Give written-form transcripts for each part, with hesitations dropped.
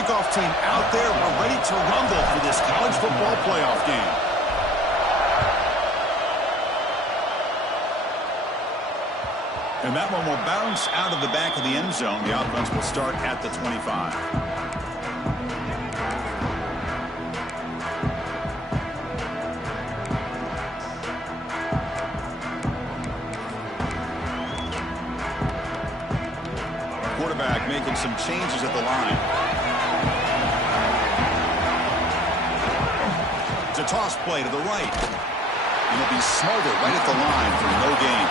Kickoff team out there. We're ready to rumble for this college football playoff game. And that one will bounce out of the back of the end zone. The offense will start at the 25. Quarterback making some changes at the line. It's a toss play to the right. And he'll be smothered right at the line for no gain.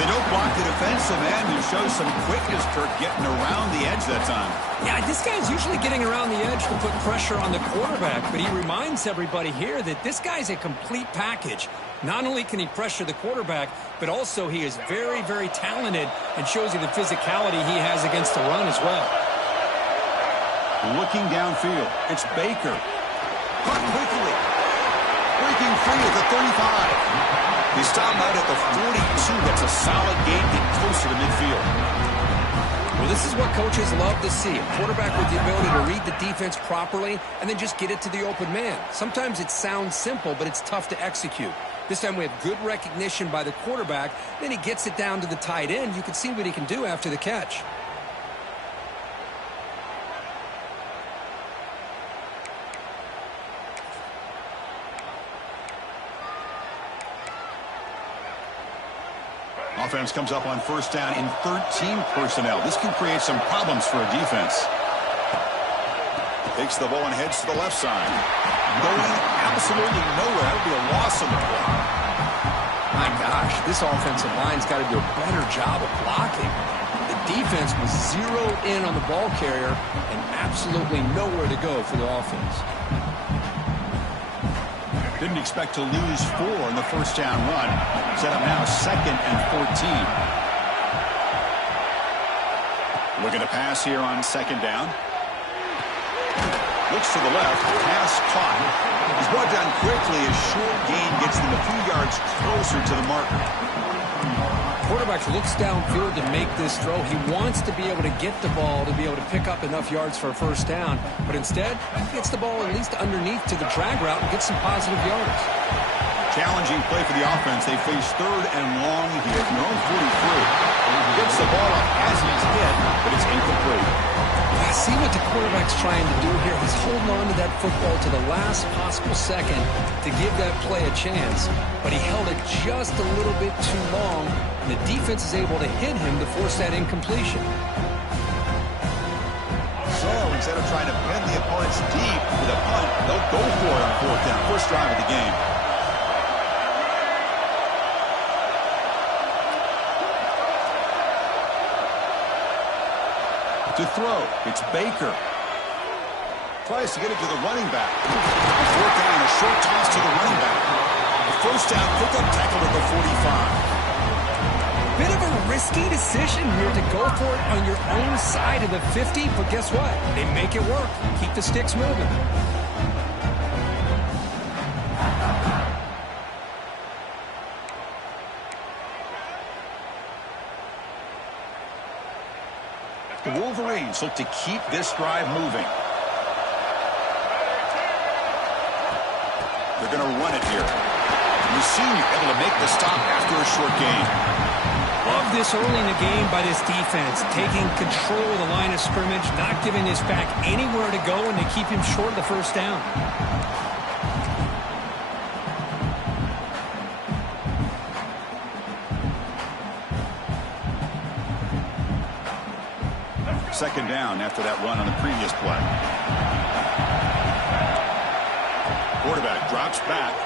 They don't block the defensive end, who shows some quickness, Kirk, getting around the edge that time. Yeah, this guy's usually getting around the edge to put pressure on the quarterback, but he reminds everybody here that this guy's a complete package. Not only can he pressure the quarterback, but also he is very, very talented and shows you the physicality he has against the run as well. Looking downfield, it's Baker. Caught quickly. Breaking free at the 35. He stopped out at the 42. That's a solid gain, getting closer to midfield. Well, this is what coaches love to see. A quarterback with the ability to read the defense properly and then just get it to the open man. Sometimes it sounds simple, but it's tough to execute. This time we have good recognition by the quarterback. Then he gets it down to the tight end. You can see what he can do after the catch. Offense comes up on first down in 13 personnel. This can create some problems for a defense. Takes the ball and heads to the left side. Going absolutely nowhere. That would be a loss on the play. My gosh, this offensive line's got to do a better job of blocking. The defense was zeroed in on the ball carrier and absolutely nowhere to go for the offense. Didn't expect to lose 4 in the first down run. Set up now 2nd and 14. Looking to pass here on 2nd down. Looks to the left. Pass caught. He's brought down quickly. A short gain gets them a few yards closer to the marker. Quarterback looks downfield to make this throw. He wants to be able to get the ball to be able to pick up enough yards for a first down. But instead, he gets the ball at least underneath to the drag route and gets some positive yards. Challenging play for the offense. They face 3rd and long here from their own 43. Gets the ball up as he's hit, but it's incomplete. See what the quarterback's trying to do here. He's holding on to that football to the last possible second to give that play a chance. But he held it just a little bit too long, and the defense is able to hit him to force that incompletion. So instead of trying to bend the opponents deep with a punt, they'll go for it on 4th down. First drive of the game. To throw, it's Baker. Tries to get it to the running back. 4th down, a short toss to the running back. The first down, pickup tackle at the 45. Bit of a risky decision here to go for it on your own side of the 50, but guess what? They make it work. Keep the sticks moving. The Wolverines look to keep this drive moving. They're going to run it here. The senior able to make the stop after a short gain. Love this early in the game by this defense. Taking control of the line of scrimmage, not giving this back anywhere to go, and they keep him short of the first down. Second down after that run on the previous play. Quarterback drops back.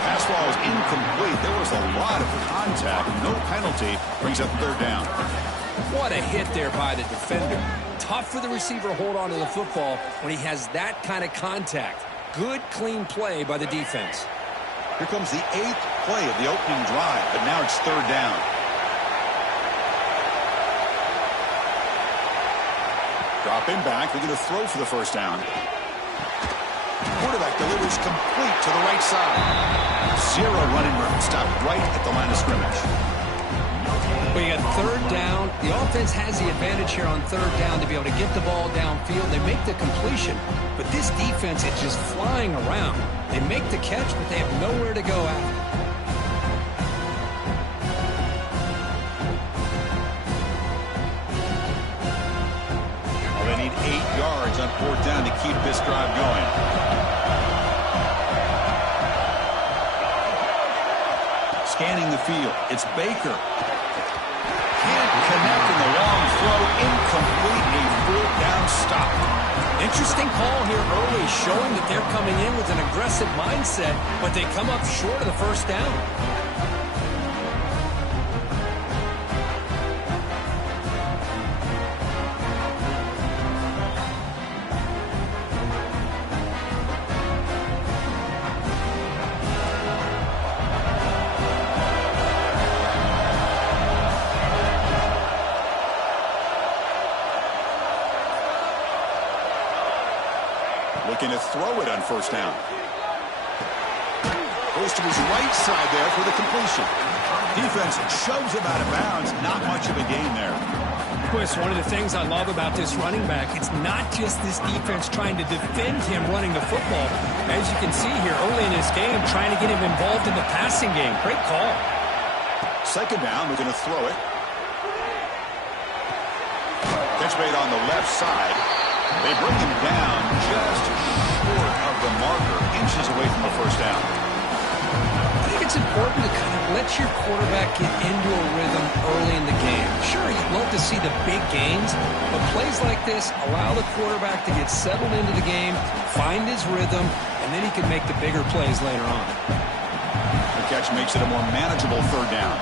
Pass ball is incomplete. There was a lot of contact. No penalty. Brings up 3rd down. What a hit there by the defender. Tough for the receiver to hold on to the football when he has that kind of contact. Good, clean play by the defense. Here comes the 8th play of the opening drive, but now it's 3rd down. Dropping back, looking to throw for the first down. Quarterback delivers complete to the right side. 0 running room, stopped right at the line of scrimmage. Well, you got third down. The offense has the advantage here on third down to be able to get the ball downfield. They make the completion, but this defense is just flying around. They make the catch, but they have nowhere to go after. Well, they need 8 yards on fourth down to keep this drive going. Scanning the field, it's Baker. Can't connect in the long throw. Incomplete, a fourth down stop. Interesting call here early, showing that they're coming in with an aggressive mindset, but they come up short of the first down. Looking to throw it on first down. Goes to his right side there for the completion. Defense shoves him out of bounds. Not much of a gain there. Chris, one of the things I love about this running back, it's not just this defense trying to defend him running the football. As you can see here early in this game, trying to get him involved in the passing game. Great call. Second down, we're going to throw it. Catch made on the left side. They bring him down just short of the marker, inches away from the first down. I think it's important to kind of let your quarterback get into a rhythm early in the game. Sure, you'd love to see the big gains, but plays like this allow the quarterback to get settled into the game, find his rhythm, and then he can make the bigger plays later on. The catch makes it a more manageable third down.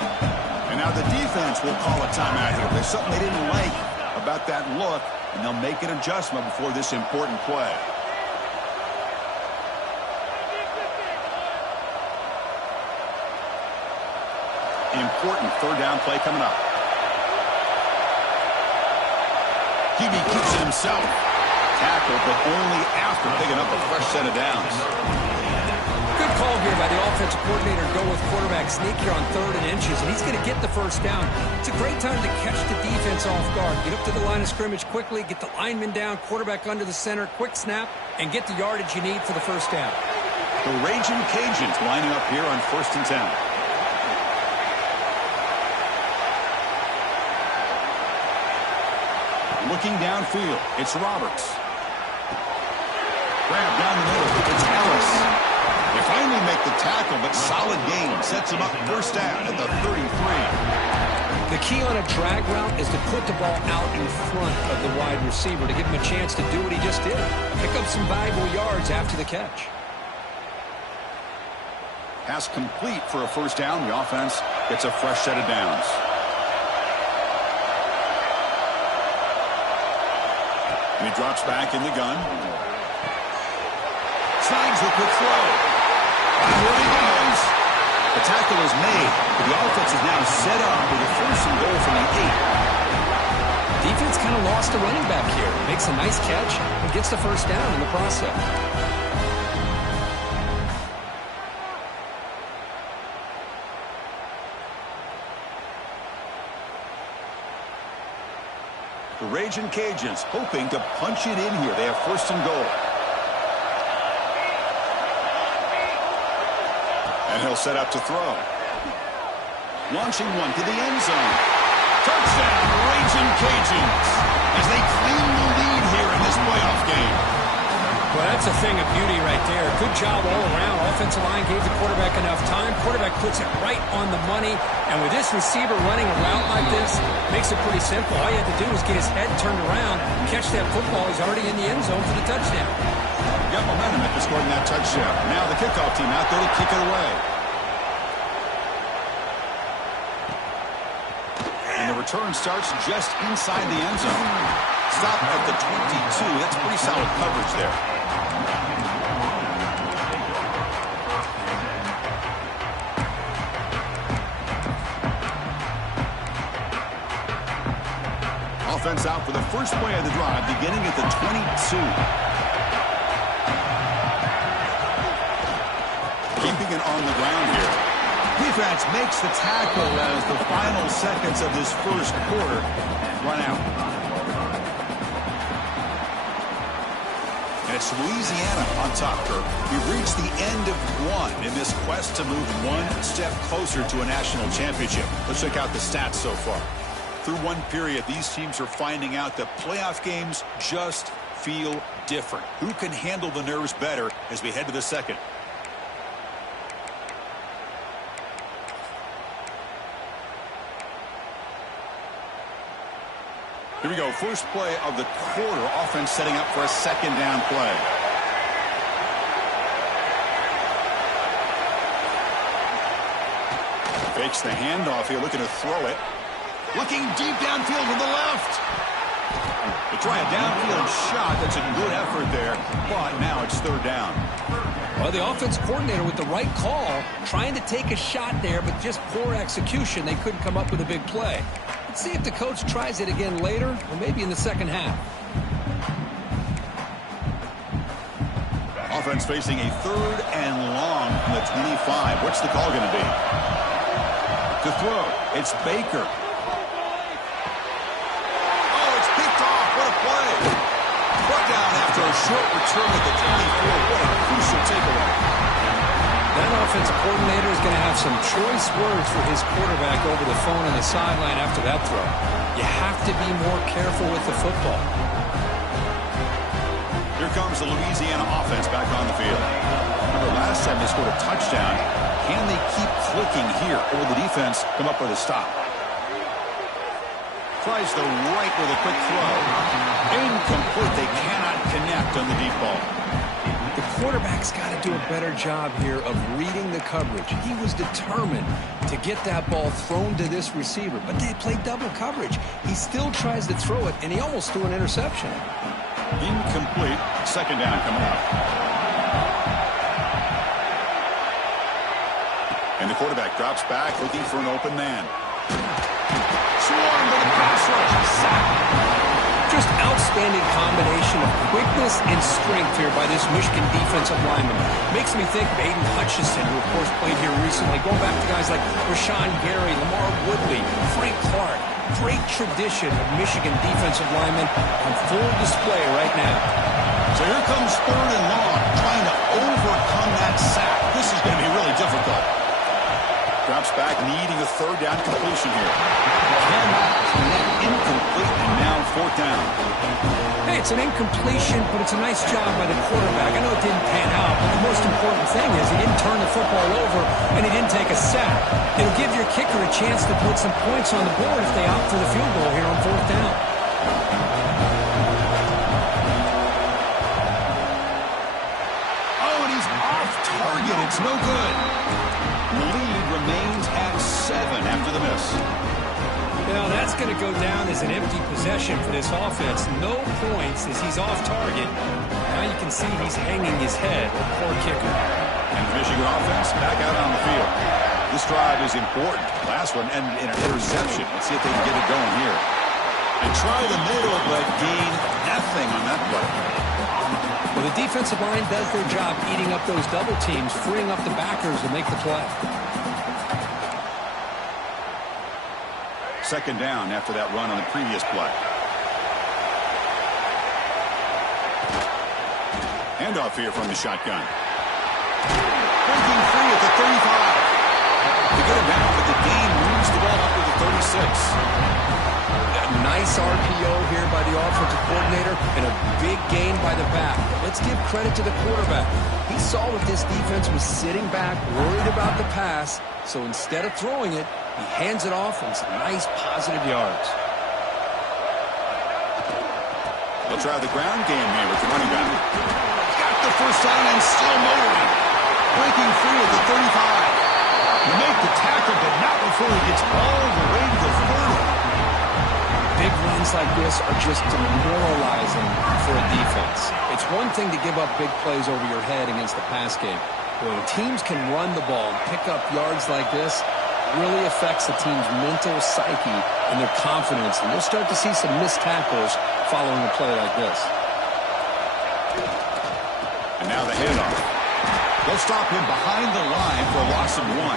And now the defense will call a timeout here. There's something they didn't like about that look, and they'll make an adjustment before this important play. Important third down play coming up. QB keeps it himself. Tackle, but only after picking up a fresh set of downs. Good call here by the offensive coordinator to go with quarterback sneak here on third and inches, and he's going to get the first down. It's a great time to catch the defense off guard. Get up to the line of scrimmage quickly, get the lineman down, quarterback under the center, quick snap, and get the yardage you need for the first down. The Raging Cajuns lining up here on 1st and 10. Looking downfield, it's Roberts. Grab down the middle, it's Ellis. They finally make the tackle, but solid gain. Sets him up first down at the 33. The key on a drag route is to put the ball out in front of the wide receiver to give him a chance to do what he just did. Pick up some valuable yards after the catch. Pass complete for a first down. The offense gets a fresh set of downs. And he drops back in the gun. Slides the quick throw. And here he goes. The tackle is made, but the offense is now set up with a first and goal from the 8. Defense kind of lost a running back here. Makes a nice catch and gets the first down in the process. The Raging Cajuns hoping to punch it in here. They have first and goal. And he'll set up to throw. Launching one to the end zone. Touchdown, Raging Cajuns, as they claim the lead here in this playoff game. Well, that's a thing of beauty right there. Good job all around. Offensive line gave the quarterback enough time. Quarterback puts it right on the money. And with this receiver running a route like this, makes it pretty simple. All you have to do is get his head turned around, catch that football. He's already in the end zone for the touchdown. Got momentum after scoring that touchdown. Now the kickoff team out there to kick it away. And the return starts just inside the end zone. Stop at the 22. That's pretty solid coverage there. Offense out for the first play of the drive, beginning at the 22. Keeping it on the ground here. He defense makes the tackle as the final seconds of this first quarter run out. And it's Louisiana on top, Kirk. We've reached the end of one in this quest to move one step closer to a national championship. Let's check out the stats so far. Through one period, these teams are finding out that playoff games just feel different. Who can handle the nerves better as we head to the second? Here we go. First play of the quarter. Offense setting up for a second down play. Fakes the handoff here, looking to throw it. Looking deep downfield to the left. They try a downfield shot. That's a good effort there, but now it's third down. Well, the offense coordinator with the right call, trying to take a shot there, but just poor execution. They couldn't come up with a big play. Let's see if the coach tries it again later, or maybe in the second half. Offense facing a third and long from the 25. What's the call going to be? To throw, it's Baker. Oh, it's picked off. What a play. Brought down after a short return at the 24. What a crucial takeaway. That offensive coordinator is going to have some choice words for his quarterback over the phone on the sideline after that throw. You have to be more careful with the football. Here comes the Louisiana offense back on the field. Remember, last time they scored a touchdown. Can they keep clicking here, or will the defense come up with a stop? Tries the right with a quick throw. Incomplete. They cannot connect on the deep ball. The quarterback's got to do a better job here of reading the coverage. He was determined to get that ball thrown to this receiver, but they played double coverage. He still tries to throw it, and he almost threw an interception. Incomplete. Second down coming up. And the quarterback drops back, looking for an open man. Swarmed by the pass rush. Sacked. Just outstanding combination of quickness and strength here by this Michigan defensive lineman. Makes me think of Aiden Hutchinson, who of course played here recently. Going back to guys like Rashawn Gary, Lamar Woodley, Frank Clark. Great tradition of Michigan defensive linemen on full display right now. So here comes third and long, trying to overcome that sack. This is going to be really difficult. Drops back, needing a third down completion here. Incomplete, and now fourth down. Hey, it's an incompletion, but it's a nice job by the quarterback. I know it didn't pan out, but the most important thing is he didn't turn the football over, and he didn't take a sack. It'll give your kicker a chance to put some points on the board if they opt for the field goal here on fourth down. Oh, and he's off target. It's no good. The lead remains at 7 after the miss. Now that's going to go down as an empty possession for this offense. No points as he's off target. Now you can see he's hanging his head. Poor kicker. And the Michigan offense back out on the field. This drive is important. Last one ended in an interception. Let's see if they can get it going here. They try the middle, but gain nothing on that play. Well, the defensive line does their job eating up those double teams, freeing up the backers to make the play. Second down after that run on the previous play. Handoff here from the shotgun. Breaking free at the 35. They get him down, but the gain moves the ball up to the 36. A nice RPO here by the offensive coordinator and a big gain by the back. Let's give credit to the quarterback. He saw what this defense was sitting back, worried about the pass, so instead of throwing it, he hands it off and some nice positive yards. They'll try the ground game here with the running back. Got the first down and still motoring. Breaking free at the 35. You make the tackle, but not before he gets all the way to the 30. Big runs like this are just demoralizing for a defense. It's one thing to give up big plays over your head against the pass game. When teams can run the ball and pick up yards like this, really affects the team's mental psyche and their confidence, and you'll start to see some missed tackles following a play like this. And now the handoff. They'll stop him behind the line for a loss of 1.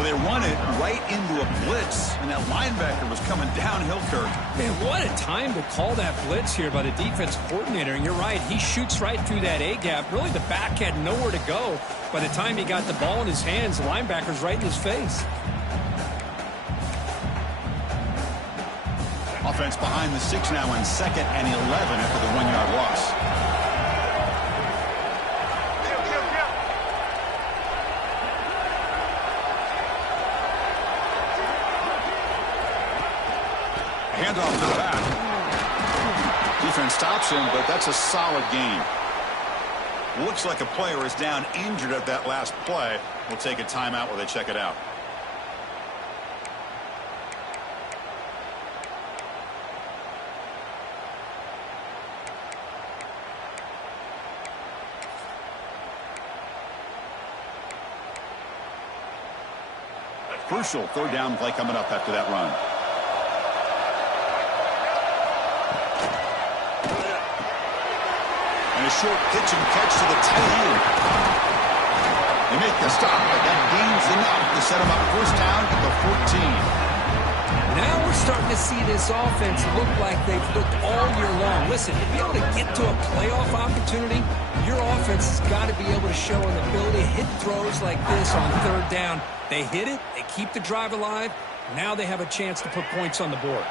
Well, they run it right into a blitz, and that linebacker was coming downhill, Kirk. Man, what a time to call that blitz here by the defense coordinator. And you're right, he shoots right through that A-gap. Really, the back had nowhere to go. By the time he got the ball in his hands, the linebacker's right in his face. Offense behind the 6 now in 2nd and 11 after the 1-yard loss. Handoff to the back. Defense stops him, but that's a solid gain. Looks like a player is down injured at that last play. We'll take a timeout while they check it out. Crucial 3rd down play coming up after that run. And a short pitch and catch to the tight end. They make the stop, but that gains enough to set them up 1st down at the 14. Now we're starting to see this offense look like they've looked all year long. Listen, to be able to get to a playoff opportunity, your offense has got to be able to show an ability to hit throws like this on 3rd down. They hit it, they keep the drive alive. Now they have a chance to put points on the board.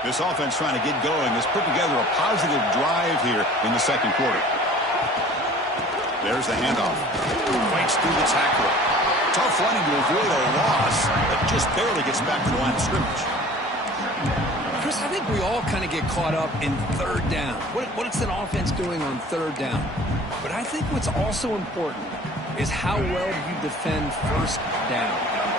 This offense trying to get going has put together a positive drive here in the 2nd quarter. There's the handoff. Fights through the tackle. Tough running to avoid a loss, but just barely gets back to the line of scrimmage. Chris, I think we all kind of get caught up in 3rd down. What is an offense doing on 3rd down? But I think what's also important is how well do you defend 1st down.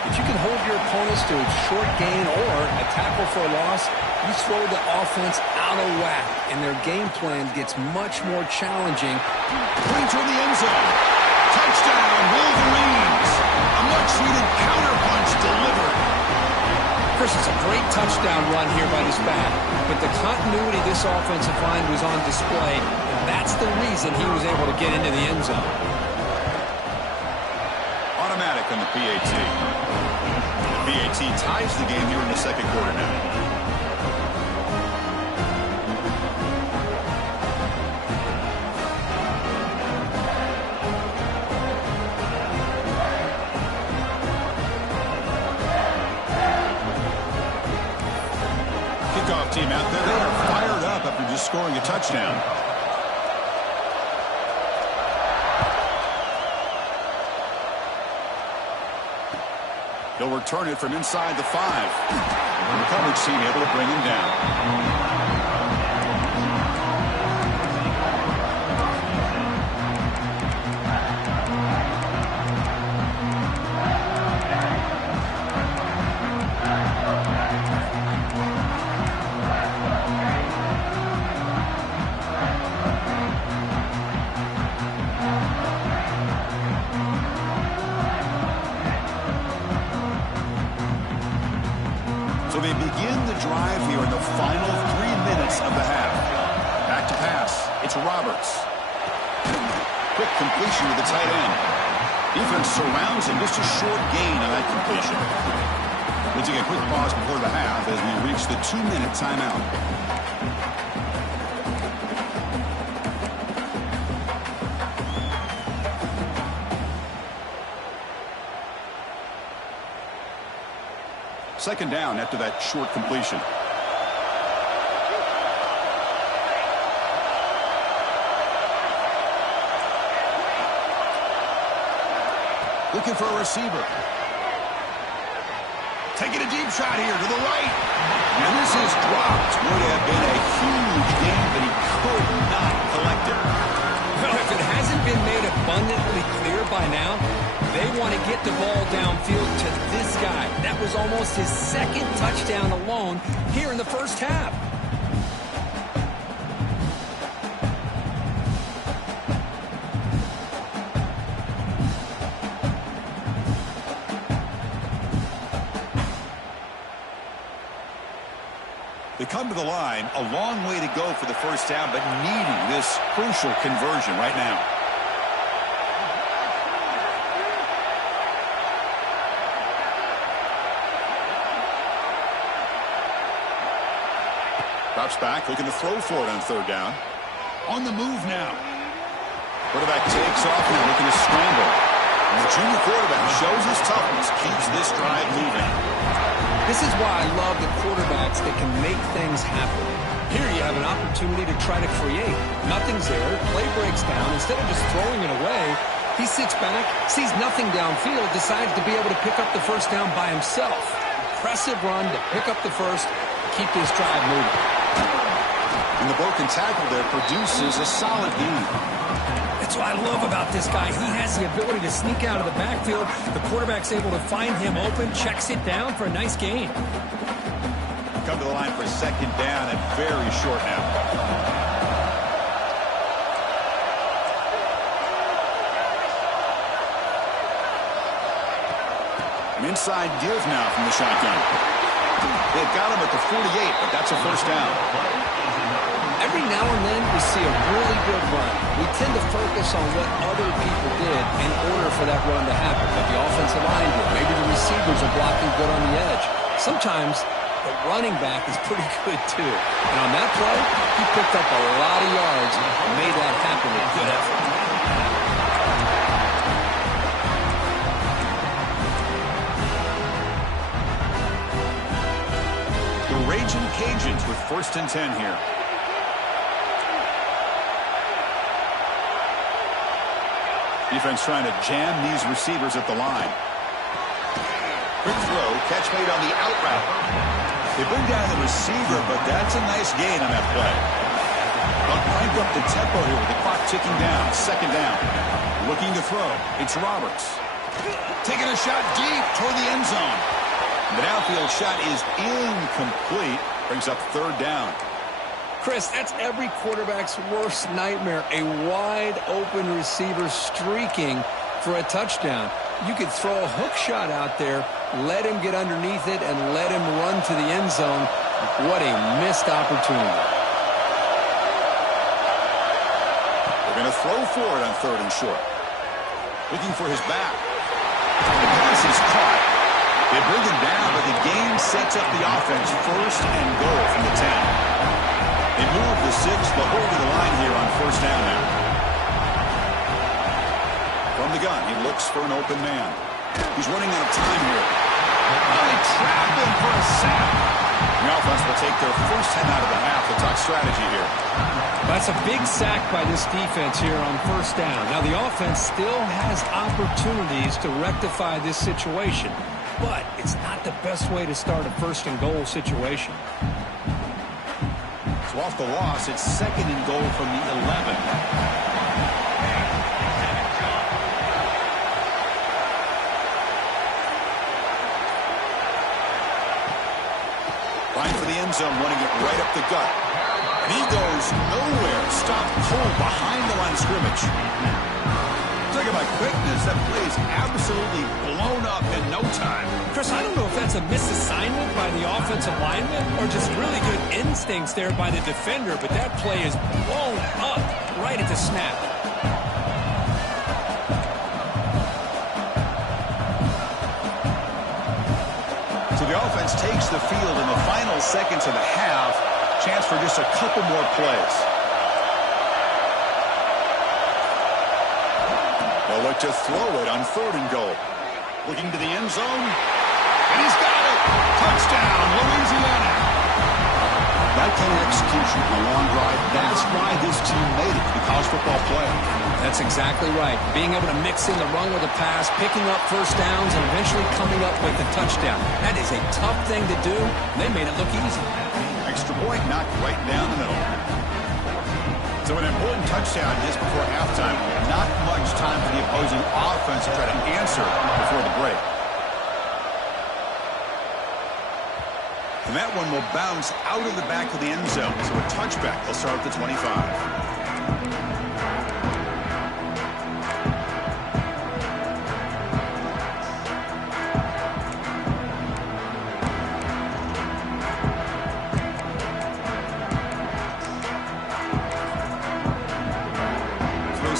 If you can hold your opponents to a short gain or a tackle for a loss, you throw the offense out of whack, and their game plan gets much more challenging. Going toward the end zone. Touchdown, Wolverines. A much-needed counterpunch delivered. Chris, it's a great touchdown run here by this back, but the continuity this offensive line was on display, and that's the reason he was able to get into the end zone. Automatic on the PAT. The PAT ties the game here in the 2nd quarter now. Kickoff team out there. They are fired up after just scoring a touchdown. They'll return it from inside the 5. The coverage team able to bring him down. So they begin the drive here in the final 3 minutes of the half. Back to pass. It's Roberts. Quick completion to the tight end. Defense surrounds him. Just a short gain on that completion. We'll take a quick pause before the half as we reach the 2-minute timeout. Second down after that short completion. Looking for a receiver. Taking a deep shot here to the right. And this is dropped. Would have been a huge gain, but he could not collect it. Well, if it hasn't been made abundantly clear by now, they want to get the ball downfield to this guy. That was almost his 2nd touchdown alone here in the 1st half. They come to the line, a long way to go for the 1st down, but needing this crucial conversion right now. Drops back, looking to throw for it on third down. On the move now. Quarterback takes off now, looking to scramble. And the junior quarterback shows his toughness, keeps this drive moving. This is why I love the quarterbacks that can make things happen. Here you have an opportunity to try to create. Nothing's there, play breaks down. Instead of just throwing it away, he sits back, sees nothing downfield, decides to be able to pick up the first down by himself. Impressive run to pick up the first, keep this drive moving. And the broken tackle there produces a solid gain. That's what I love about this guy. He has the ability to sneak out of the backfield. The quarterback's able to find him open, checks it down for a nice gain. Come to the line for second down and very short now. An inside give now from the shotgun. They've got him at the 48, but that's a first down. Every now and then we see a really good run. We tend to focus on what other people did in order for that run to happen. But the offensive line did. Maybe the receivers are blocking good on the edge. Sometimes the running back is pretty good too. And on that play, he picked up a lot of yards and made that happen with good effort. The Raging Cajuns with 1st and 10 here. Defense trying to jam these receivers at the line. Quick throw, catch made on the out route. They bring down the receiver, but that's a nice gain on that play. They'll crank up the tempo here with the clock ticking down. Second down. Looking to throw. It's Roberts. Taking a shot deep toward the end zone. The downfield shot is incomplete. Brings up third down. Chris, that's every quarterback's worst nightmare. A wide-open receiver streaking for a touchdown. You could throw a hook shot out there, let him get underneath it, and let him run to the end zone. What a missed opportunity. They're going to throw for it on third and short. Looking for his back. The pass is caught. They bring him down, but the game sets up the offense. 1st and goal from the 10. They move the 6, but hold to the line here on first down now. From the gun, he looks for an open man. He's running out of time here. Oh, they trap him for a sack. The offense will take their first 10 out of the half. The talk strategy here. That's a big sack by this defense here on first down. Now, the offense still has opportunities to rectify this situation, but it's not the best way to start a 1st and goal situation. So off the loss, it's 2nd and goal from the 11. Line for the end zone, running it right up the gut. And he goes nowhere. Stopped cold behind the line of scrimmage. Talk about quickness. That play is absolutely blown up in no time. Chris, I don't know if that's a misassignment by the offensive lineman or just really good instincts there by the defender, but that play is blown up right at the snap. So the offense takes the field in the final seconds of the half. Chance for just a couple more plays. They'll look to throw it on third and goal. Looking to the end zone. And he's got it. Touchdown, Louisiana. That kind of execution on a long drive, that's why this team made it to the college football playoff. That's exactly right. Being able to mix in the run with a pass, picking up first downs, and eventually coming up with the touchdown. That is a tough thing to do. They made it look easy. Extra point knocked right down the middle. So an important touchdown just before halftime. Not much time for the opposing offense to try to answer before the break. And that one will bounce out of the back of the end zone. So a touchback. They'll start at the 25.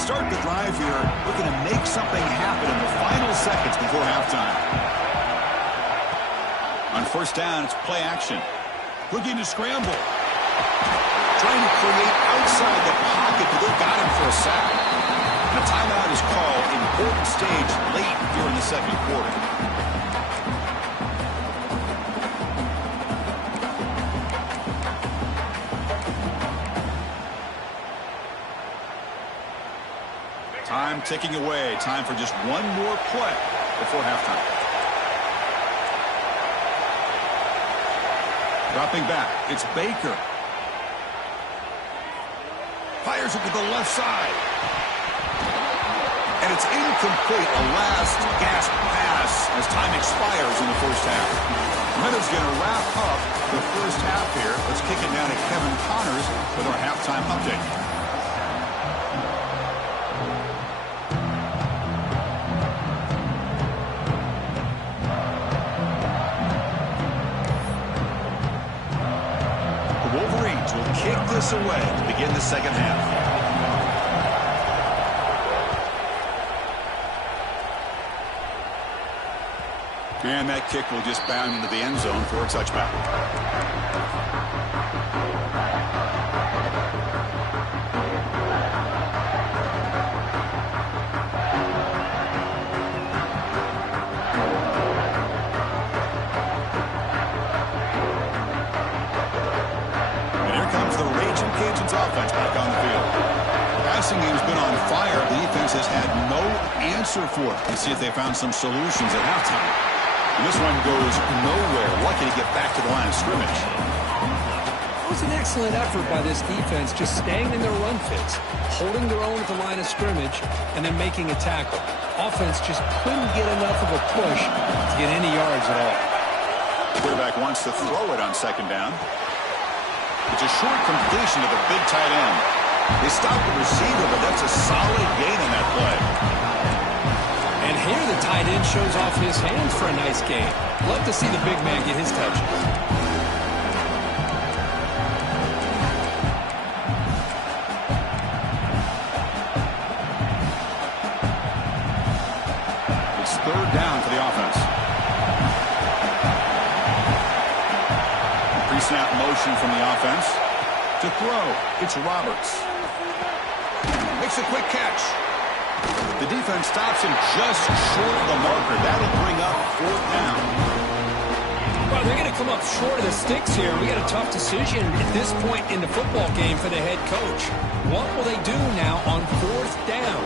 Start the drive here, looking to make something happen in the final seconds before halftime. On first down, it's play action. Looking to scramble. Trying to create outside the pocket, but they got him for a sack. And a timeout is called. Important stage late here in the second quarter. Time ticking away. Time for just one more play before halftime. Dropping back. It's Baker. Fires it to the left side. And it's incomplete. A last gasp pass as time expires in the first half. Weather's going to wrap up the first half here. Let's kick it down to Kevin Connors with our halftime update. Kick this away to begin the second half. And that kick will just bound into the end zone for a touchback. Offense back on the field. The passing game's been on fire. The defense has had no answer for it. Let's see if they found some solutions at halftime. And this one goes nowhere. Lucky to get back to the line of scrimmage. It was an excellent effort by this defense, just staying in their run fits, holding their own at the line of scrimmage, and then making a tackle. Offense just couldn't get enough of a push to get any yards at all. Quarterback wants to throw it on second down. It's a short completion to the big tight end. They stopped the receiver, but that's a solid gain on that play. And here the tight end shows off his hands for a nice gain. Love to see the big man get his touches. It's third down for the offense. Pre-snap motion from the offense. To throw, it's Roberts. Makes a quick catch. The defense stops him just short of the marker. That'll bring up fourth down. Well, they're going to come up short of the sticks here. We got a tough decision at this point in the football game for the head coach. What will they do now on fourth down?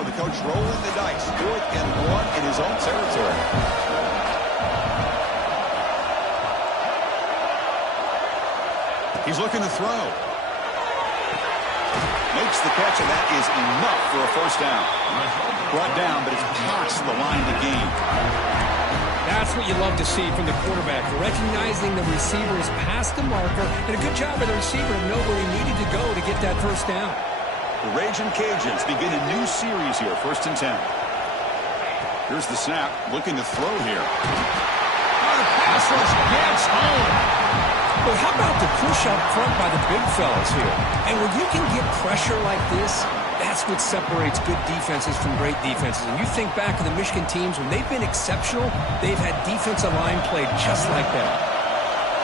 The coach rolling the dice. 4th and 1 in his own territory. He's looking to throw. Makes the catch, and that is enough for a first down. Brought down, but it's past the line to gain. That's what you love to see from the quarterback, recognizing the receiver is past the marker, and a good job by the receiver to know where he needed to go to get that first down. The Raging Cajuns begin a new series here, 1st and 10. Here's the snap, looking to throw here. Oh, the pass rush gets home. Well, how about the push up front by the big fellas here? And when you can get pressure like this, that's what separates good defenses from great defenses. And you think back to the Michigan teams, when they've been exceptional, they've had defensive line play just like that.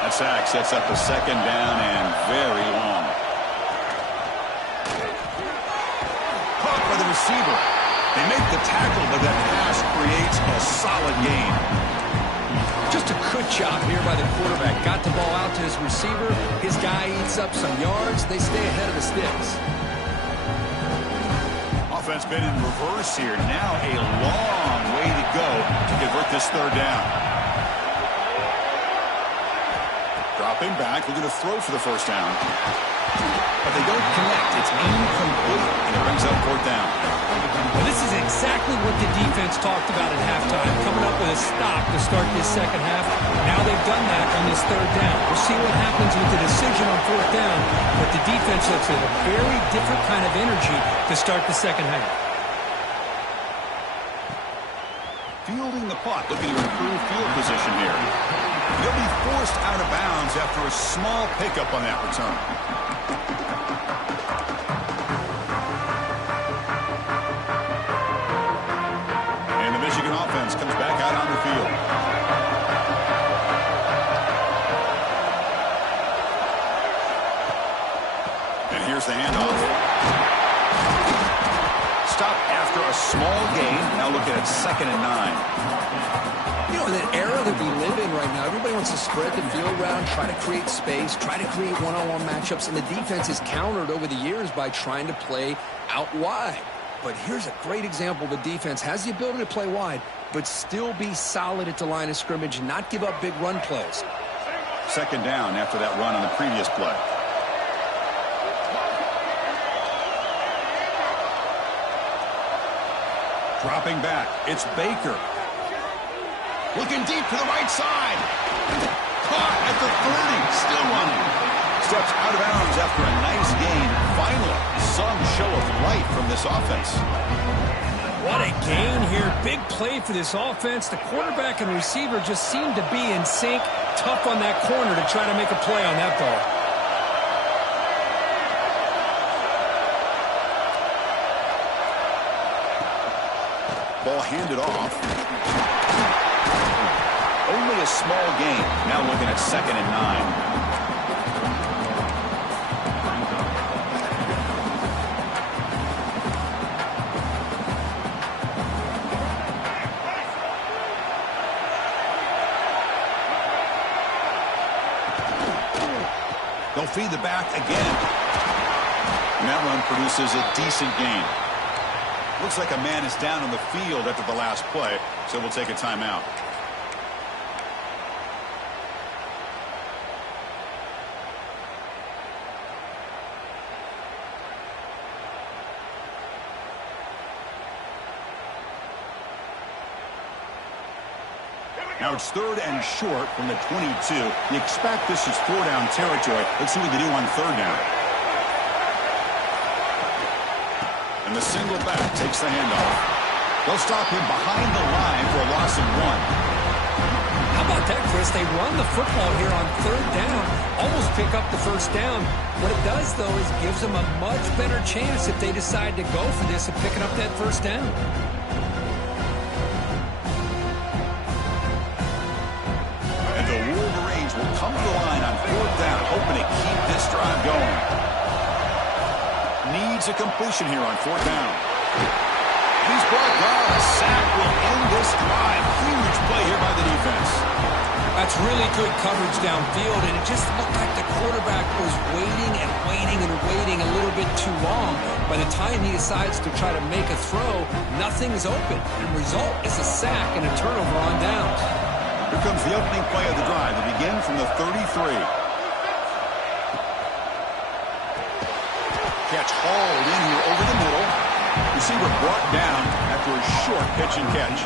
That sack sets up a second down and very long. Caught by the receiver. They make the tackle, but that pass creates a solid gain. Just a good job here by the quarterback. Got the ball out to his receiver. His guy eats up some yards. They stay ahead of the sticks. Offense been in reverse here. Now a long way to go to convert this third down. Dropping back, looking to throw for the first down. But they don't connect. It's incomplete, and it brings up fourth down. Well, this is exactly what the defense talked about at halftime, coming up with a stop to start this second half. Now they've done that on this third down. We'll see what happens with the decision on fourth down, but the defense looks at a very different kind of energy to start the second half. Fielding the punt, looking to improve field position here. He'll be forced out of bounds after a small pickup on that return. 2nd and 9. You know, in an era that we live in right now, everybody wants to spread the field around, try to create space, try to create one-on-one matchups, and the defense is countered over the years by trying to play out wide. But here's a great example. The defense has the ability to play wide, but still be solid at the line of scrimmage, not give up big run plays. 2nd down after that run on the previous play. Dropping back, it's Baker. Looking deep to the right side. Caught at the 30, still running. Steps out of bounds after a nice gain. Finally, some show of life from this offense. What a gain here. Big play for this offense. The quarterback and receiver just seem to be in sync. Tough on that corner to try to make a play on that ball. Ball handed off. Only a small gain. Now looking at 2nd and 9. They'll feed the back again. And that run produces a decent gain. Looks like a man is down on the field after the last play, so we'll take a timeout. Now it's 3rd and short from the 22. You expect this is 4-down territory. Let's see what they do on 3rd down. And the single back takes the handoff. They'll stop him behind the line for a loss of 1. How about that, Chris? They run the football here on 3rd down, almost pick up the 1st down. What it does, though, is gives them a much better chance if they decide to go for this of picking up that 1st down. Will come to the line on 4th down, hoping to keep this drive going. Needs a completion here on 4th down. He's brought down. A sack will end this drive. Huge play here by the defense. That's really good coverage downfield, and it just looked like the quarterback was waiting and waiting and waiting a little bit too long. By the time he decides to try to make a throw, nothing is open. The result is a sack and a turnover on downs. Here comes the opening play of the drive. They begin from the 33. Catch hauled in here over the middle. Receiver brought down after a short pitch and catch.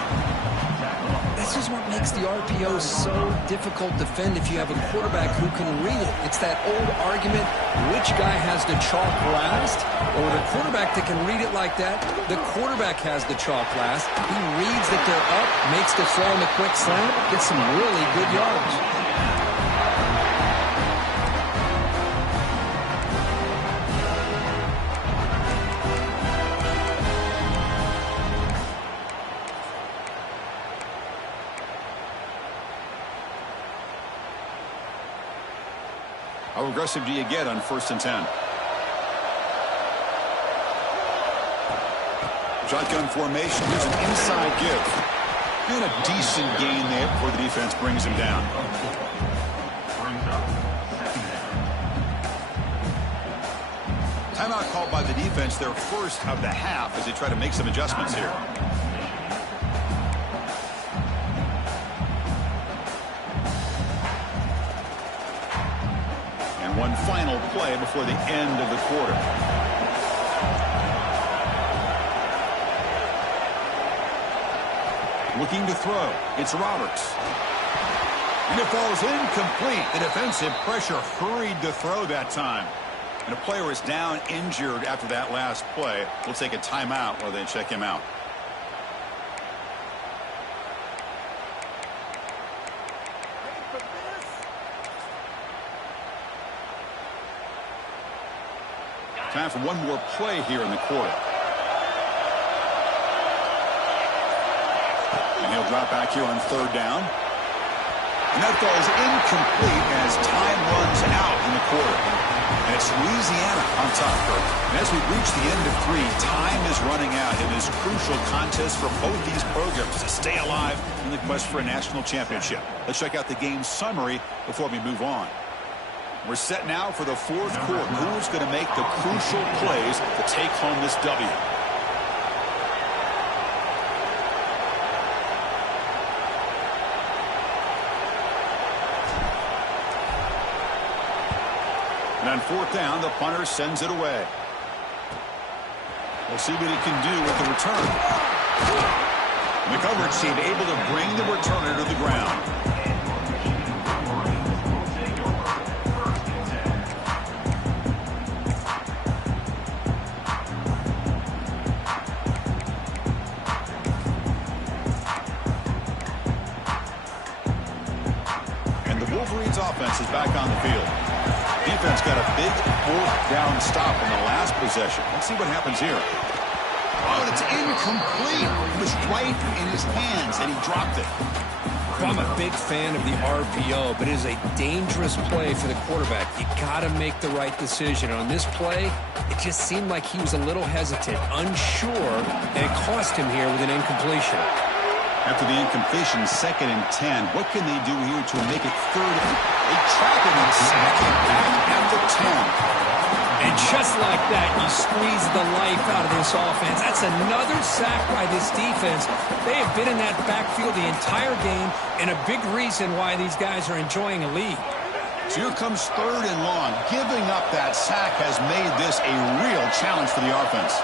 This is what makes the RPO so difficult to defend if you have a quarterback who can read it. It's that old argument, which guy has the chalk last? Or the quarterback that can read it like that, the quarterback has the chalk last. He reads that they're up, makes the throw in the quick slant, gets some really good yards. How aggressive do you get on 1st and 10? Shotgun formation. Here's an inside give. And a decent gain there before the defense brings him down. Timeout called by the defense, their first of the half, as they try to make some adjustments here. And one final play before the end of the quarter. Looking to throw. It's Roberts. And it falls incomplete. The defensive pressure hurried to throw that time. And a player is down injured after that last play. We'll take a timeout while they check him out. Time for one more play here in the quarter. And he'll drop back here on 3rd down. And that falls incomplete as time runs out in the quarter. And it's Louisiana on top, Kirk. And as we reach the end of 3, time is running out in this crucial contest for both these programs to stay alive in the quest for a national championship. Let's check out the game summary before we move on. We're set now for the 4th quarter. Who's going to make the crucial plays to take home this W? And on 4th down, the punter sends it away. We'll see what he can do with the return. And the coverage team able to bring the returner to the ground. And the Wolverines offense is back on the field. Defense got a big 4th down stop in the last possession. Let's see what happens here. Oh, and it's incomplete. It was right in his hands, and he dropped it. I'm a big fan of the RPO, but it is a dangerous play for the quarterback. You got to make the right decision. On this play, it just seemed like he was a little hesitant, unsure, and it cost him here with an incompletion. After the incompletion, 2nd and 10. What can they do here to make it 3rd? They trap him and sack him back at the 10. And just like that, you squeeze the life out of this offense. That's another sack by this defense. They have been in that backfield the entire game, and a big reason why these guys are enjoying a lead. So here comes 3rd and long. Giving up that sack has made this a real challenge for the offense.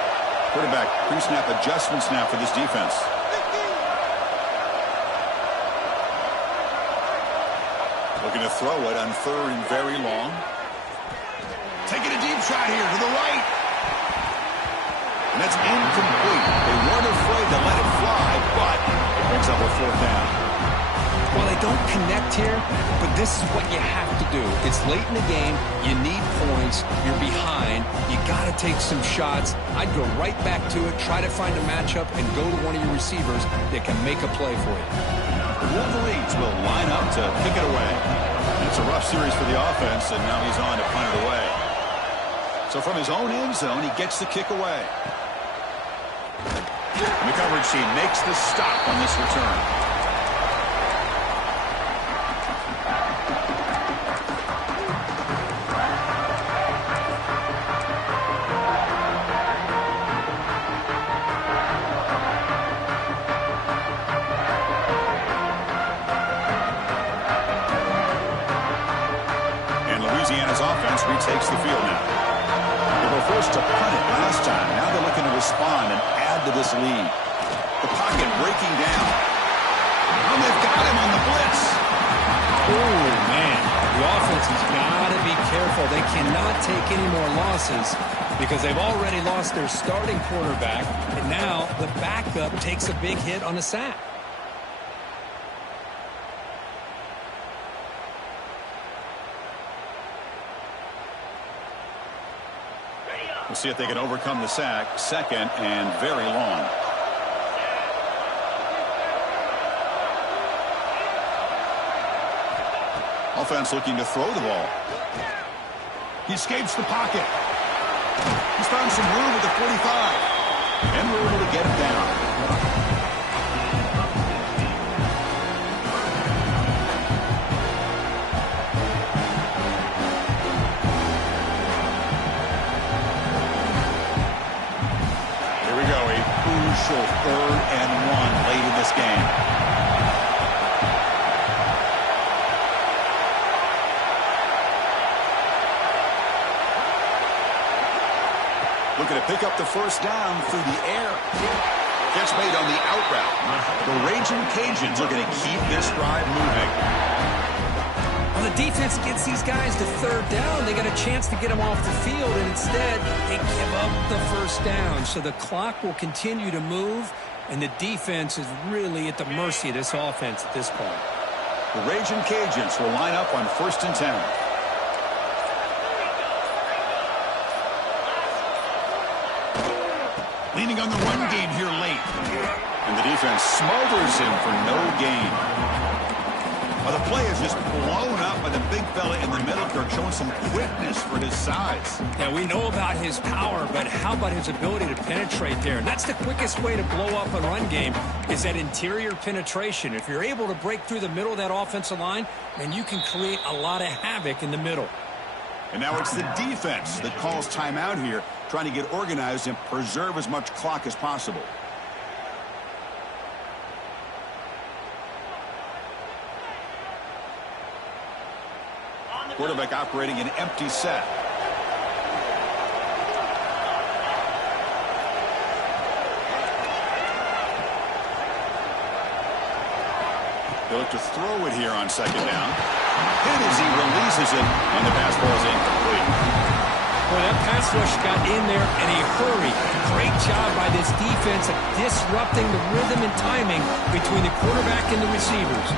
Quarterback pre-snap adjustment snap for this defense. Looking to throw it on 3rd and very long. Taking a deep shot here to the right. And that's incomplete. They weren't afraid to let it fly, but it brings up a 4th down. Well, they don't connect here, but this is what you have to do. It's late in the game. You need points. You're behind. You got to take some shots. I'd go right back to it, try to find a matchup, and go to one of your receivers that can make a play for you. The Wolverines will line up to kick it away. It's a rough series for the offense, and now he's on to punt it away. So from his own end zone, he gets the kick away. And the coverage team makes the stop on this return. Louisiana's offense retakes the field now. They were forced to punt it last time. Now they're looking to respond and add to this lead. The pocket breaking down. And they've got him on the blitz. Oh, man. The offense has got to be careful. They cannot take any more losses because they've already lost their starting quarterback, and now the backup takes a big hit on a sack. We'll see if they can overcome the sack. 2nd and very long. Offense looking to throw the ball. He escapes the pocket. He's found some room at the 45. And we're able to get it down. Crucial 3rd and 1 late in this game. Looking to pick up the 1st down through the air. Catch made on the out route. The Raging Cajuns looking to keep this drive moving. Well, the defense gets these guys to 3rd down. They got a chance to get them off the field, and instead they give up the 1st down. So the clock will continue to move, and the defense is really at the mercy of this offense at this point. The Raging Cajuns will line up on 1st and 10. Leaning on the run game here late. And the defense smothers him for no gain. Well, the play is just blown up by the big fella in the middle, Kirk, showing some quickness for his size. Yeah, we know about his power, but how about his ability to penetrate there? And that's the quickest way to blow up a run game, is that interior penetration. If you're able to break through the middle of that offensive line, then you can create a lot of havoc in the middle. And now it's the defense that calls timeout here, trying to get organized and preserve as much clock as possible. Quarterback operating an empty set. They look to throw it here on second down. Hit as he releases it, and the pass ball is incomplete. Well, that pass rush got in there in a hurry. Great job by this defense of disrupting the rhythm and timing between the quarterback and the receivers.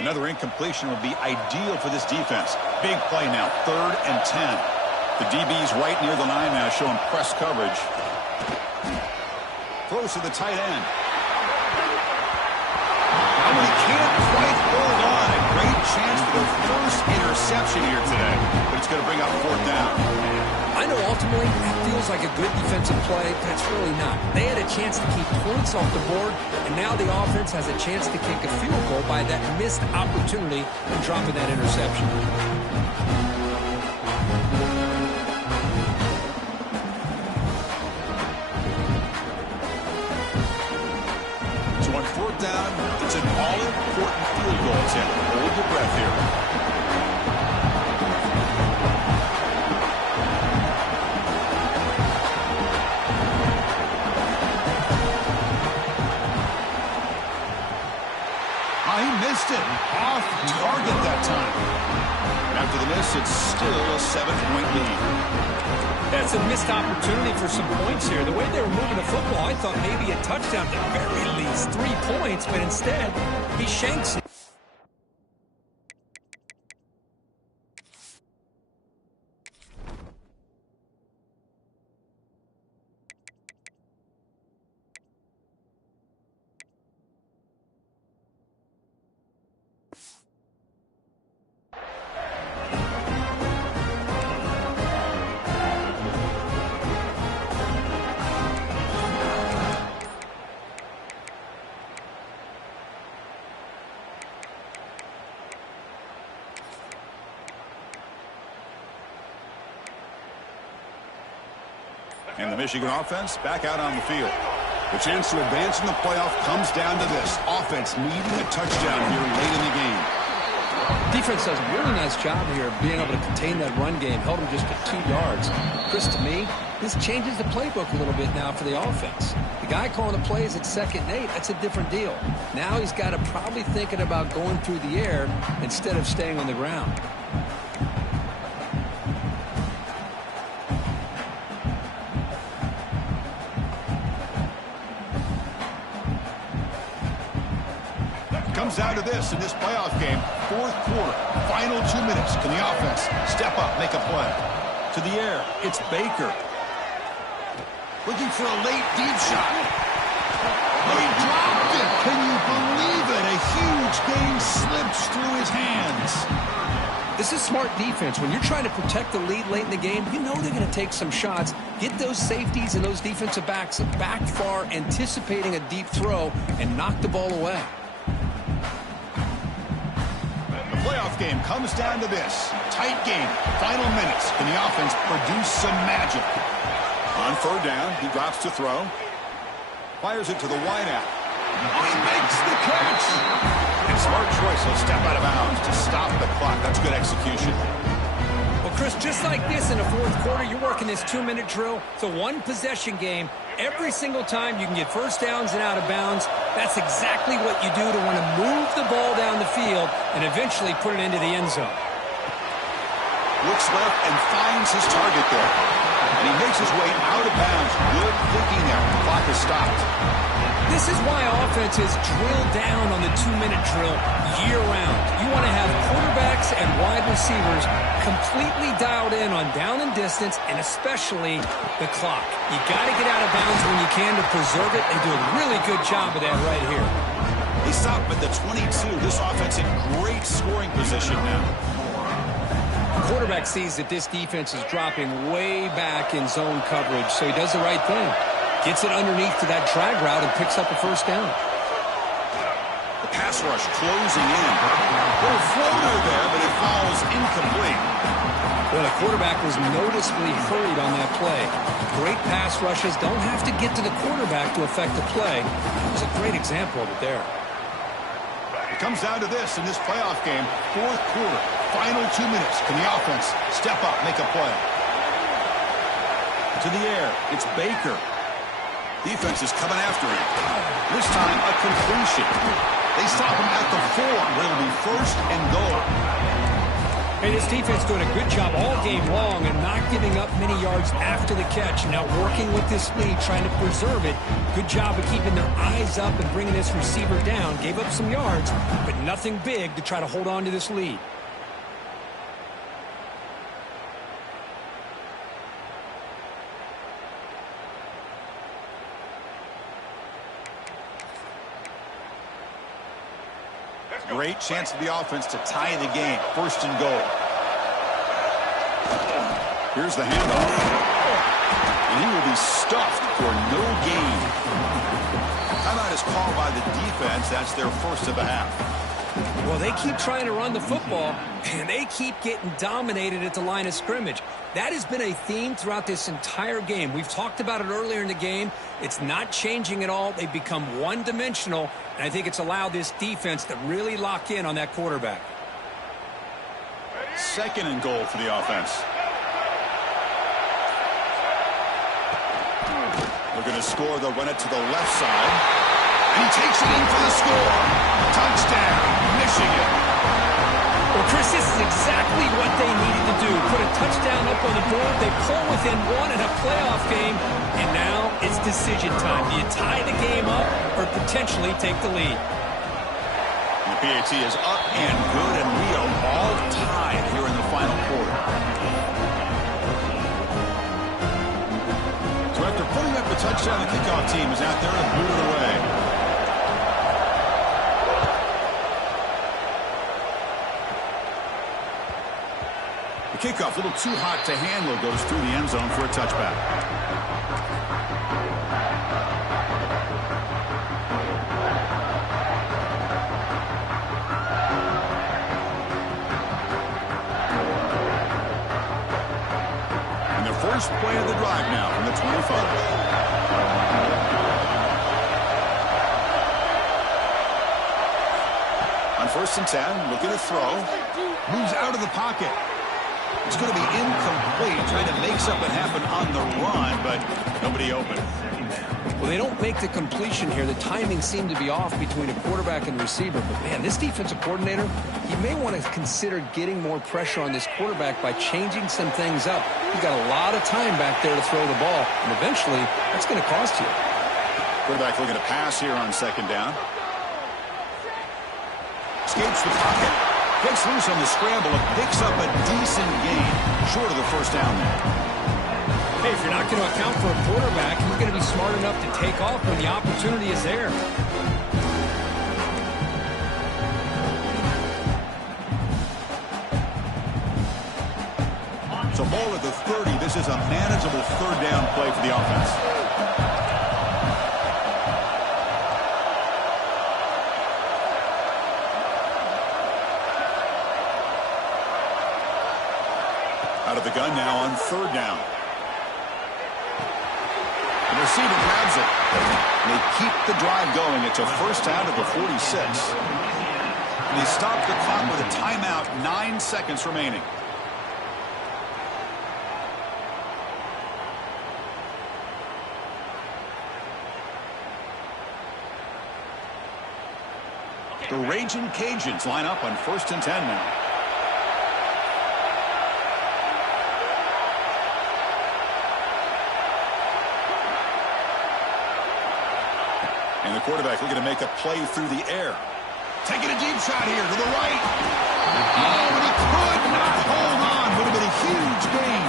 Another incompletion would be ideal for this defense. Big play now, 3rd and 10. The DB's right near the line now, showing press coverage. Throws to the tight end. Oh, he can't quite hold on. A great chance for their first interception here today, but it's going to bring up 4th down. I know ultimately that feels like a good defensive play, but it's really not. They had a chance to keep points off the board, and now the offense has a chance to kick a field goal by that missed opportunity and dropping that interception. So on 4th down, it's an all-important field goal attempt. Hold your breath here. He missed it. Off target that time. After the miss, it's still a 7-point lead. That's a missed opportunity for some points here. The way they were moving the football, I thought maybe a touchdown, at the very least 3 points, but instead, he shanks it. And the Michigan offense back out on the field. The chance to advance in the playoff comes down to this. Offense needing a touchdown here late in the game. Defense does a really nice job here of being able to contain that run game. Held him just to 2 yards. Chris, to me, this changes the playbook a little bit now for the offense. The guy calling the plays at 2nd and 8, that's a different deal. Now he's got to probably thinking about going through the air instead of staying on the ground. Comes down to this in this playoff game. 4th quarter, final 2 minutes. Can the offense step up, make a play? To the air, it's Baker. Looking for a late deep shot. They dropped it. Can you believe it? A huge game slips through his hands. This is smart defense. When you're trying to protect the lead late in the game, you know they're going to take some shots. Get those safeties and those defensive backs back far, anticipating a deep throw, and knock the ball away. Playoff game comes down to this. Tight game. Final minutes. Can the offense produce some magic? On 3rd down, he drops to throw. Fires it to the wideout. Oh, he makes the catch! And smart choice. He'll step out of bounds to stop the clock. That's good execution. Well, Chris, just like this in the 4th quarter, you're working this 2-minute drill. It's a 1-possession game. Every single time you can get first downs and out of bounds, that's exactly what you do to want to move the ball down the field and eventually put it into the end zone. Looks left and finds his target there. And he makes his way out of bounds. Good thinking there. The clock is stopped. This is why offenses drill down on the 2-minute drill year-round. You want to have quarterbacks and wide receivers completely dialed in on down and distance, and especially the clock. You got to get out of bounds when you can to preserve it, and do a really good job of that right here. They stop at the 22. This offense in great scoring position now. The quarterback sees that this defense is dropping way back in zone coverage, so he does the right thing. Gets it underneath to that drag route and picks up a first down. The pass rush closing in. Little floater there, but it falls incomplete. Well, the quarterback was noticeably hurried on that play. Great pass rushes don't have to get to the quarterback to affect the play. There's a great example of it there. It comes down to this in this playoff game. Fourth quarter, final 2 minutes. Can the offense step up, make a play? To the air, it's Baker. Defense is coming after him. This time, a completion. They stop him at the 4, where it'll be first and goal. Hey, this defense doing a good job all game long and not giving up many yards after the catch. Now working with this lead, trying to preserve it. Good job of keeping their eyes up and bringing this receiver down. Gave up some yards, but nothing big to try to hold on to this lead. Great chance for the offense to tie the game. First and goal. Here's the handoff. And he will be stuffed for no gain. Timeout is called by the defense. That's their first of the half. Well, they keep trying to run the football, and they keep getting dominated at the line of scrimmage. That has been a theme throughout this entire game. We've talked about it earlier in the game. It's not changing at all. They've become one-dimensional, and I think it's allowed this defense to really lock in on that quarterback. Second and goal for the offense. Looking to score, they'll run it to the left side. And he takes it in for the score. Touchdown, Michigan. Well, Chris, this is exactly what they needed to do. Put a touchdown up on the board. They pull within one in a playoff game. And now it's decision time. Do you tie the game up or potentially take the lead? The PAT is up and good, and we are all tied here in the final quarter. So after putting up the touchdown, the kickoff team is out there to boot it away. The kickoff, a little too hot to handle, goes through the end zone for a touchback. And their first play of the drive now from the 25. On first and 10, looking to throw. Moves out of the pocket. It's going to be incomplete, trying to make something happen on the run, but nobody open. Well, they don't make the completion here. The timing seemed to be off between a quarterback and receiver. But, man, this defensive coordinator, he may want to consider getting more pressure on this quarterback by changing some things up. He's got a lot of time back there to throw the ball, and eventually that's going to cost you. Quarterback looking to pass here on second down. Escapes the pocket. Gets loose on the scramble and picks up a decent gain. Short of the first down there. Hey, if you're not going to account for a quarterback, he's going to be smart enough to take off when the opportunity is there. So ball at the 30. This is a manageable third down play for the offense. Out of the gun now on third down. The receiver grabs it. They keep the drive going. It's a first down at the 46. And they stop the clock with a timeout. 9 seconds remaining. The Raging Cajuns line up on first and 10 now. And the quarterback looking to make a play through the air. Taking a deep shot here to the right. Oh, and he could not hold on. Would have been a huge gain.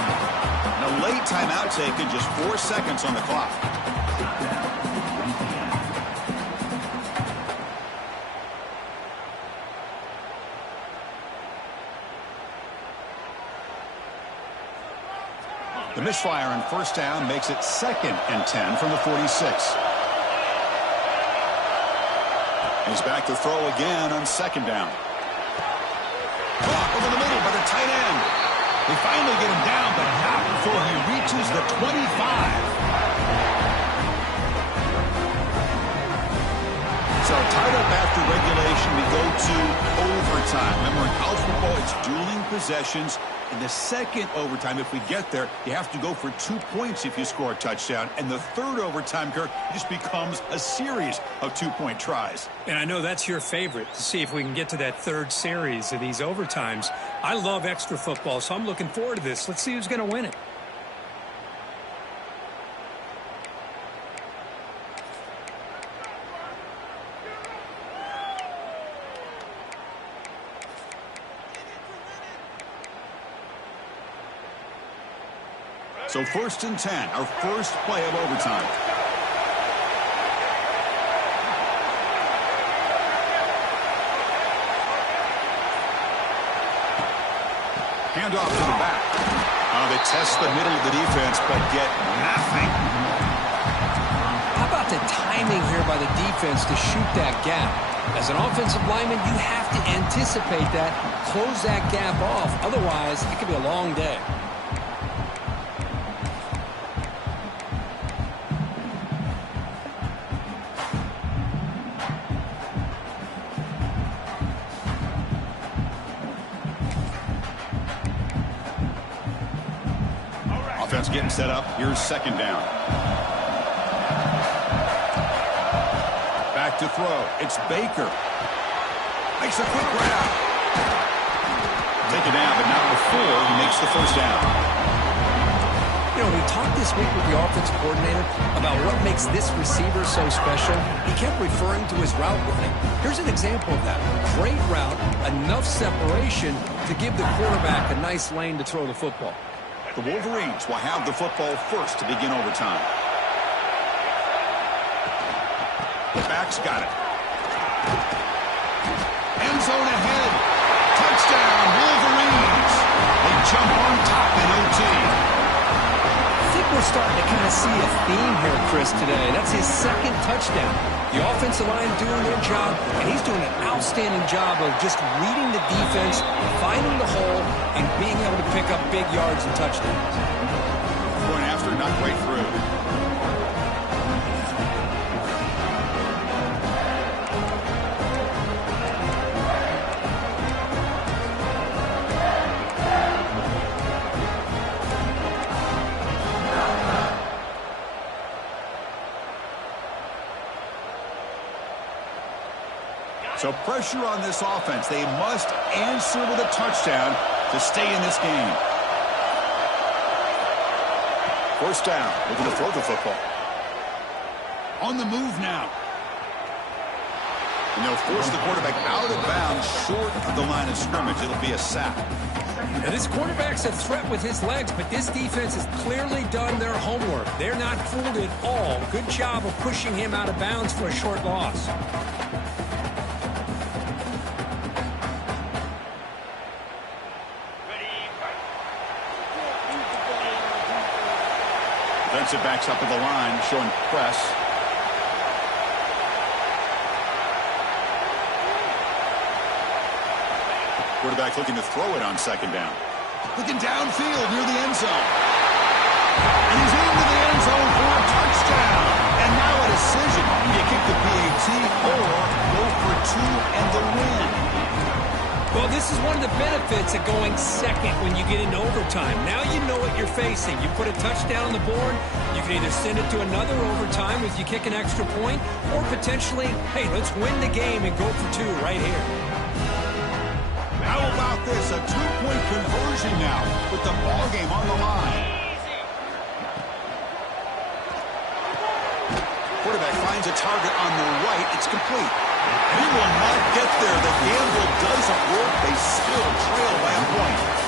And a late timeout taken, just 4 seconds on the clock. The misfire on first down makes it 2nd and 10 from the 46. He's back to throw again on 2nd down. Caught over the middle by the tight end. They finally get him down, but not before he reaches the 25. So tied up after regulation, we go to overtime. Remember, in college football, it's dueling possessions. In the second overtime, if we get there, you have to go for 2 points if you score a touchdown. And the third overtime, Kirk, just becomes a series of 2-point tries. And I know that's your favorite, to see if we can get to that third series of these overtimes. I love extra football, so I'm looking forward to this. Let's see who's going to win it. So 1st and 10, our first play of overtime. Handoff to the back. They test the middle of the defense, but get nothing. How about the timing here by the defense to shoot that gap? As an offensive lineman, you have to anticipate that, close that gap off. Otherwise, it could be a long day. Offense getting set up. Here's 2nd down. Back to throw. It's Baker. Makes a quick grab. Take it down, but not before he makes the 1st down. You know, we talked this week with the offensive coordinator about what makes this receiver so special. He kept referring to his route running. Here's an example of that. Great route, enough separation to give the quarterback a nice lane to throw the football. The Wolverines will have the football first to begin overtime. The back's got it. End zone ahead. Touchdown, Wolverines. They jump on top in OT. I think we're starting to kind of see a theme here, Chris, today. That's his 2nd touchdown. The offensive line doing their job, and he's doing an outstanding job of just reading the defense, finding the hole, and being able to pick up big yards and touchdowns. Going after, not right through. So pressure on this offense. They must answer with a touchdown to stay in this game. 1st down. Looking to throw the football. On the move now. And they'll force the quarterback out of bounds short of the line of scrimmage. It'll be a sack. Now, this quarterback's a threat with his legs, but this defense has clearly done their homework. They're not fooled at all. Good job of pushing him out of bounds for a short loss. Defensive backs up at the line, showing press. Quarterback looking to throw it on 2nd down. Looking downfield near the end zone. And he's into the end zone for a touchdown. And now a decision. Do you kick the PAT or go for 2 and the win? Well, this is one of the benefits of going 2nd when you get into overtime. Now you know what you're facing. You put a touchdown on the board, you can either send it to another overtime if you kick an extra point, or potentially, hey, let's win the game and go for 2 right here. How about this? A 2-point conversion now with the ball game on the line. Quarterback finds finds a target on the right. It's complete. He will not get there. The gamble doesn't work. They still trail by a point.